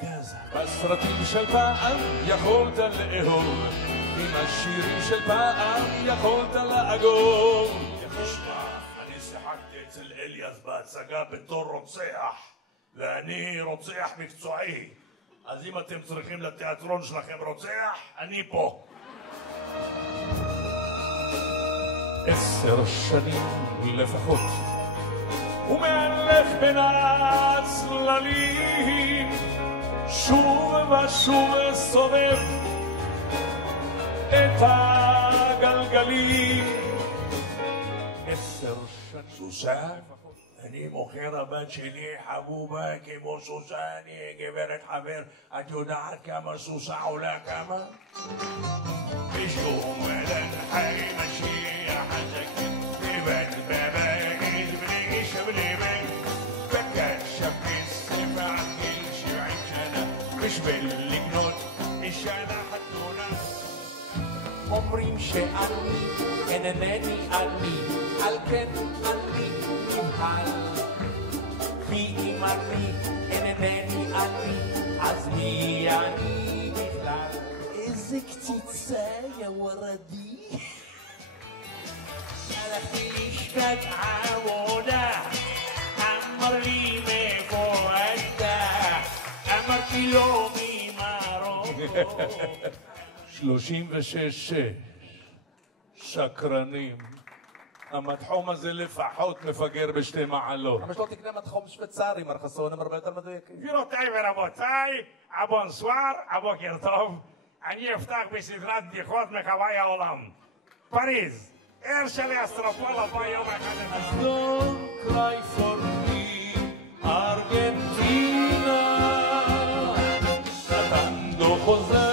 קזה. בסרטים של פעם יכולת לאהוב, עם השירים של פעם יכולת לאגור. תשמע, אני שיחקתי אצל אליאס בהצגה בתור רוצח, ואני רוצח מקצועי. אז אם אתם צריכים לתיאטרון שלכם רוצח, אני פה. 10 שנים לפחות, ומהלך בין הצללים, שוב ושוב סובב את הגלגלים. 10 שנים. סוסה? אני מוכר הבת שלי חבובה כמו סוסה, אני גברת חבר, את יודעת כמה סוסה עולה כמה? בשום ولد حي مشيح حزك ببن بباهد بنيش بلبن بكشف السيف عن كل شبع سنة مش بالجنود الشارع حدونا. אומרים שאני אינני אני, על כן אני נמהל. כי אם אני אינני אני, אז מי אני בכלל? איזה קציצה יא ורדי. הלכתי לשכת עבודה, אמר לי מאיפה אתה, אמרתי לו ממרוקו. 36 שקרנים. המתחום הזה לפחות מפגר ב2 מעלות. למה שלא תקנה מתחום שוויצרי, מר חסון, הם הרבה יותר מדויקים. גבירותיי ורבותיי, הבונסואר, הבוקר טוב. אני אפתח בסדרת בדיחות מחוואי העולם. פריז, הרשלי אסטרופול הבא יום אחד. אז don't cry for me, ארגנטינה, tratando José